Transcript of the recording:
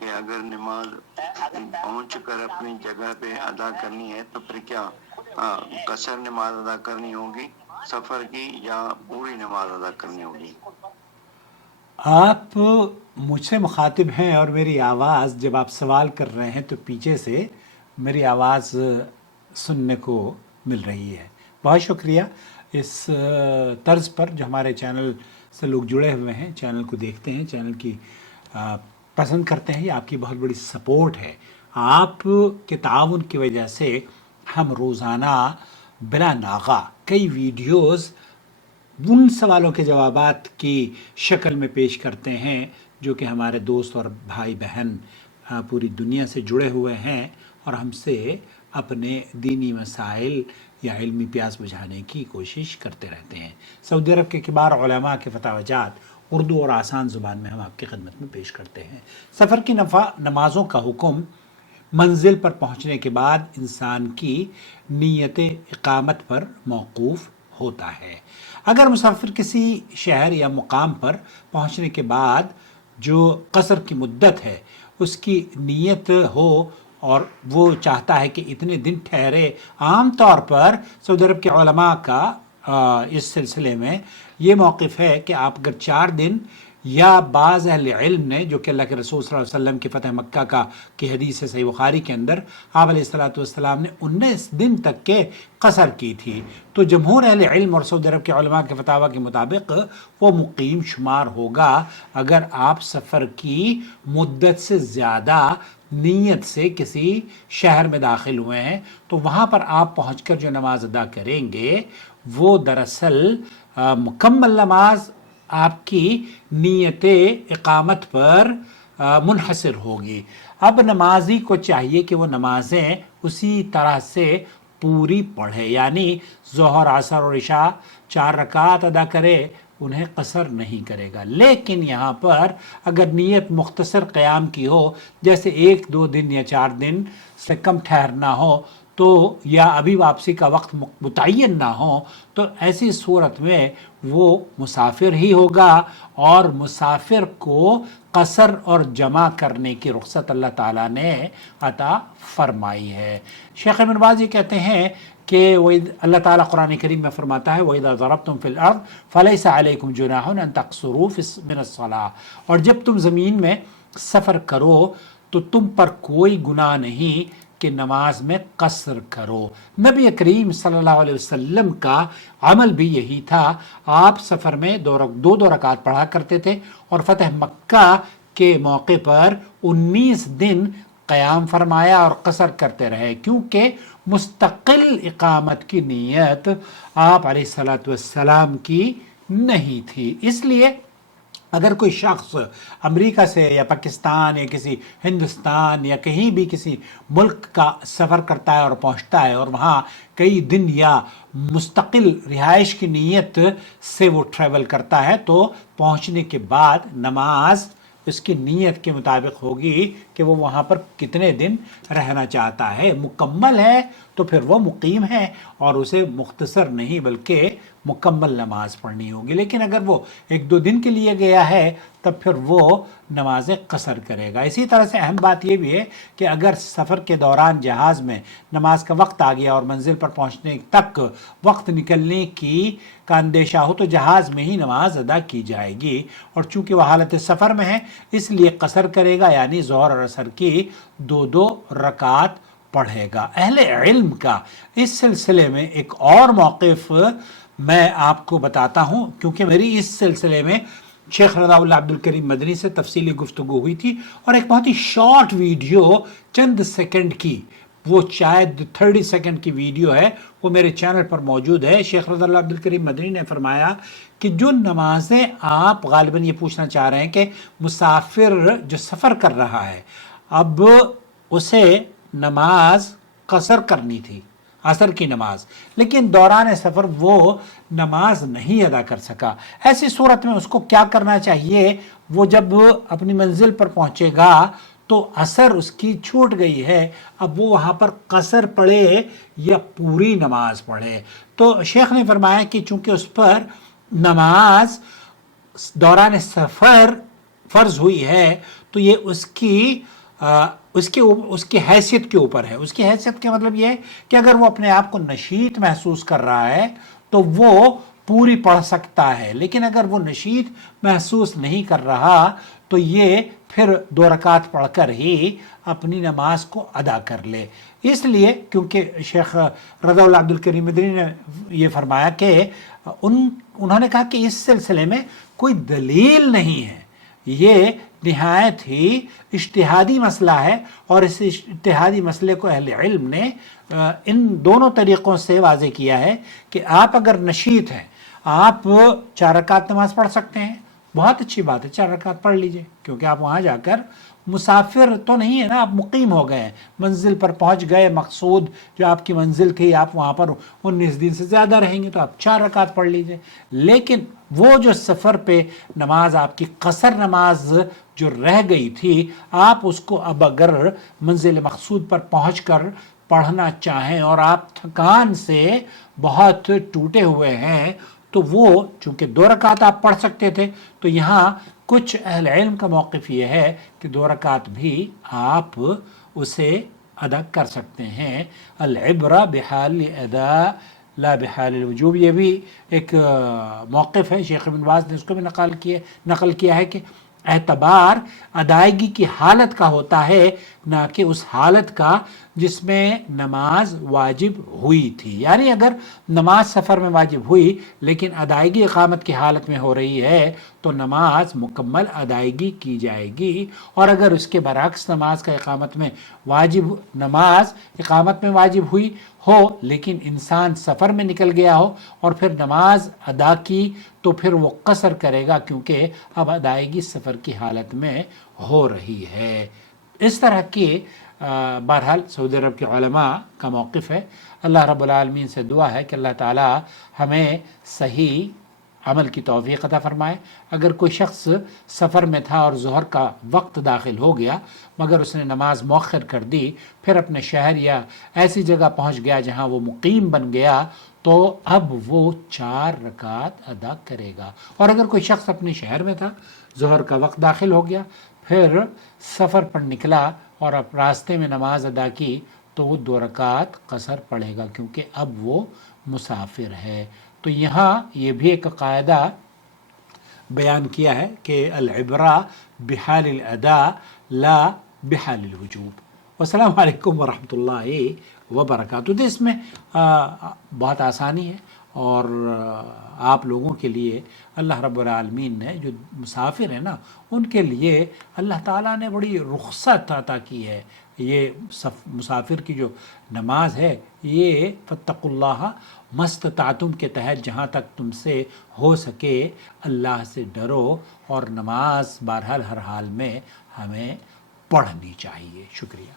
کہ اگر نماز پہنچ کر اپنی جگہ پہ ادا کرنی ہے تو پھر کیا قصر نماز ادا کرنی ہوگی سفر کی یا پوری نماز ادا کرنی ہوگی؟ آپ مجھ سے مخاطب ہیں اور میری آواز جب آپ سوال کر رہے ہیں تو پیچھے سے میری آواز سننے کو مل رہی ہے. بہت شکریہ اس طرز پر جو ہمارے چینل سے لوگ جڑے ہوئے ہیں، چینل کو دیکھتے ہیں، چینل کی پسند کرتے ہیں. یہ آپ کی بہت بڑی سپورٹ ہے. آپ کے تعاون کی وجہ سے ہم روزانہ بلا ناغہ کئی ویڈیوز ان سوالوں کے جوابات کی شکل میں پیش کرتے ہیں جو کہ ہمارے دوست اور بھائی بہن پوری دنیا سے جڑے ہوئے ہیں اور ہم سے اپنے دینی مسائل یا علمی پیاس بجھانے کی کوشش کرتے رہتے ہیں. سعودی عرب کے کبار علماء کے فتاوی جات اردو اور آسان زبان میں ہم آپ کی خدمت میں پیش کرتے ہیں. سفر کی نمازوں کا حکم منزل پر پہنچنے کے بعد انسان کی نیت اقامت پر موقوف ہوتا ہے. اگر مسافر کسی شہر یا مقام پر پہنچنے کے بعد جو قصر کی مدت ہے اس کی نیت ہو اور وہ چاہتا ہے کہ اتنے دن ٹھہرے، عام طور پر سعودی عرب کے علماء کا اس سلسلے میں یہ موقف ہے کہ آپ اگر 4 دن یا بعض اہل علم نے، جو کہ اللہ کے رسول صلی اللہ علیہ وسلم کی فتح مکہ کی حدیث ہے صحیح بخاری کے اندر، آپ علیہ الصلوۃ والسلام نے 19 دن تک کے قصر کی تھی، تو جمہور اہل علم اور سعودی عرب کے علماء کے فتاوی کے مطابق وہ مقیم شمار ہوگا اگر آپ سفر کی مدت سے زیادہ نیت سے کسی شہر میں داخل ہوئے ہیں تو وہاں پر آپ پہنچ کر جو نماز ادا کریں گے وہ دراصل مکمل نماز آپ کی نیت اقامت پر منحصر ہوگی. اب نمازی کو چاہیے کہ وہ نمازیں اسی طرح سے پوری پڑھے، یعنی ظہر، عصر اور عشاء 4 رکعات ادا کرے، انہیں قصر نہیں کرے گا. لیکن یہاں پر اگر نیت مختصر قیام کی ہو، جیسے 1-2 دن یا 4 دن سے کم ٹھہرنا ہو تو یا ابھی واپسی کا وقت متعین نہ ہو، تو ایسی صورت میں وہ مسافر ہی ہوگا اور مسافر کو قصر اور جمع کرنے کی رخصت اللہ تعالیٰ نے عطا فرمائی ہے. شیخ ابن باز یہ کہتے ہیں کہ اللہ تعالیٰ قرآن کریم میں فرماتا ہے وَإِذَا ضَرَبْتُمْ فِي الْأَرْضِ فَلَيْسَ عَلَيْكُمْ جُنَاحٌ أَن تَقْصُرُوا مِنَ الصَّلَاةِ، اور جب تم زمین میں سفر کرو تو تم پر کوئی گناہ نہیں کہ نماز میں قصر کرو. نبی کریم صلی اللہ علیہ وسلم کا عمل بھی یہی تھا. آپ سفر میں دو رکعت پڑھا کرتے تھے اور فتح مکہ کے موقع پر 19 دن قیام فرمایا اور قصر کرتے رہے، کیونکہ مستقل اقامت کی نیت آپ علیہ الصلوۃ والسلام کی نہیں تھی. اس لیے اگر کوئی شخص امریکہ سے یا پاکستان یا کسی ہندوستان یا کہیں بھی کسی ملک کا سفر کرتا ہے اور پہنچتا ہے اور وہاں کئی دن یا مستقل رہائش کی نیت سے وہ ٹریول کرتا ہے تو پہنچنے کے بعد نماز اس کی نیت کے مطابق ہوگی کہ وہ وہاں پر کتنے دن رہنا چاہتا ہے. مکمل ہے تو پھر وہ مقیم ہے اور اسے مختصر نہیں بلکہ مکمل نماز پڑھنی ہوگی. لیکن اگر وہ 1-2 دن کے لیے گیا ہے تب پھر وہ نماز قصر کرے گا. اسی طرح سے اہم بات یہ بھی ہے کہ اگر سفر کے دوران جہاز میں نماز کا وقت آ گیا اور منزل پر پہنچنے تک وقت نکلنے کا اندیشہ ہو تو جہاز میں ہی نماز ادا کی جائے گی، اور چونکہ وہ حالت سفر میں ہے اس لیے قصر کرے گا، یعنی ظہر اور عصر کی 2 رکعات پڑھے گا. اہل علم کا اس سلسلے میں ایک اور موقف میں آپ کو بتاتا ہوں، کیونکہ میری اس سلسلے میں شیخ رضا اللہ عبد الکریم مدنی سے تفصیلی گفتگو ہوئی تھی اور ایک بہت ہی شارٹ ویڈیو چند سیکنڈ کی، وہ شاید 30 سیکنڈ کی ویڈیو ہے، وہ میرے چینل پر موجود ہے. شیخ رضا اللہ عبد الکریم مدنی نے فرمایا کہ جو نمازیں آپ غالباً یہ پوچھنا چاہ رہے ہیں کہ مسافر جو سفر کر رہا ہے اب اسے نماز قصر کرنی تھی، عصر کی نماز، لیکن دوران سفر وہ نماز نہیں ادا کر سکا. ایسی صورت میں اس کو کیا کرنا چاہیے؟ وہ جب اپنی منزل پر پہنچے گا تو عصر اس کی چھوٹ گئی ہے، اب وہ وہاں پر قصر پڑھے یا پوری نماز پڑھے. تو شیخ نے فرمایا کہ چونکہ اس پر نماز دوران سفر فرض ہوئی ہے تو یہ اس کی حیثیت کے اوپر ہے. اس کی حیثیت کا مطلب یہ ہے کہ اگر وہ اپنے آپ کو نشیط محسوس کر رہا ہے تو وہ پوری پڑھ سکتا ہے، لیکن اگر وہ نشیط محسوس نہیں کر رہا تو یہ پھر 2 رکعت پڑھ کر ہی اپنی نماز کو ادا کر لے. اس لیے کیونکہ شیخ رضا اللہ عبد الکریم مدنی نے یہ فرمایا کہ انہوں نے کہا کہ اس سلسلے میں کوئی دلیل نہیں ہے، یہ نہایت ہی اجتہادی مسئلہ ہے، اور اس اجتہادی مسئلے کو اہل علم نے ان دونوں طریقوں سے واضح کیا ہے کہ آپ اگر نشیط ہیں، آپ 4 رکعت نماز پڑھ سکتے ہیں، بہت اچھی بات ہے، 4 رکعت پڑھ لیجئے، کیونکہ آپ وہاں جا کر مسافر تو نہیں ہے نا، آپ مقیم ہو گئے ہیں، منزل پر پہنچ گئے، مقصود جو آپ کی منزل تھی آپ وہاں پر 19 دن سے زیادہ رہیں گے تو آپ 4 رکعت پڑھ لیجئے. لیکن وہ جو سفر پہ نماز آپ کی قصر نماز جو رہ گئی تھی، آپ اس کو اب اگر منزل مقصود پر پہنچ کر پڑھنا چاہیں اور آپ تھکان سے بہت ٹوٹے ہوئے ہیں تو وہ چونکہ 2 رکعت آپ پڑھ سکتے تھے، تو یہاں کچھ اہل علم کا موقف یہ ہے کہ 2 رکعت بھی آپ اسے ادا کر سکتے ہیں. العبرہ بحال ادا لا بحال الوجوب، یہ بھی ایک موقف ہے، شیخ ابن باز نے اس کو بھی نقل کیا ہے کہ اعتبار ادائیگی کی حالت کا ہوتا ہے، نہ کہ اس حالت کا جس میں نماز واجب ہوئی تھی. یعنی اگر نماز سفر میں واجب ہوئی لیکن ادائیگی اقامت کی حالت میں ہو رہی ہے تو نماز مکمل ادائیگی کی جائے گی، اور اگر اس کے برعکس نماز اقامت میں واجب ہوئی ہو لیکن انسان سفر میں نکل گیا ہو اور پھر نماز ادا کی تو پھر وہ قصر کرے گا، کیونکہ اب ادائیگی سفر کی حالت میں ہو رہی ہے. اس طرح کی بہرحال سعودی عرب کے علماء کا موقف ہے. اللہ رب العالمین سے دعا ہے کہ اللہ تعالی ہمیں صحیح عمل کی توفیق عطا فرمائے. اگر کوئی شخص سفر میں تھا اور ظہر کا وقت داخل ہو گیا مگر اس نے نماز مؤخر کر دی، پھر اپنے شہر یا ایسی جگہ پہنچ گیا جہاں وہ مقیم بن گیا، تو اب وہ 4 رکعت ادا کرے گا. اور اگر کوئی شخص اپنے شہر میں تھا، ظہر کا وقت داخل ہو گیا، پھر سفر پر نکلا اور اب راستے میں نماز ادا کی تو وہ 2 رکعت قصر پڑھے گا، کیونکہ اب وہ مسافر ہے. تو یہاں یہ بھی ایک قاعدہ بیان کیا ہے کہ العبرہ بحال الادا لا بحال الوجوب. والسلام علیکم ورحمۃ اللہ وبرکاتہ. تو اس میں بہت آسانی ہے، اور آپ لوگوں کے لیے اللہ رب العالمین نے جو مسافر ہیں نا ان کے لیے اللہ تعالیٰ نے بڑی رخصت عطا کی ہے. یہ مسافر کی جو نماز ہے یہ فاتقوا اللہ ما استطعتم کے تحت جہاں تک تم سے ہو سکے اللہ سے ڈرو، اور نماز بہرحال ہر حال میں ہمیں پڑھنی چاہیے. شکریہ.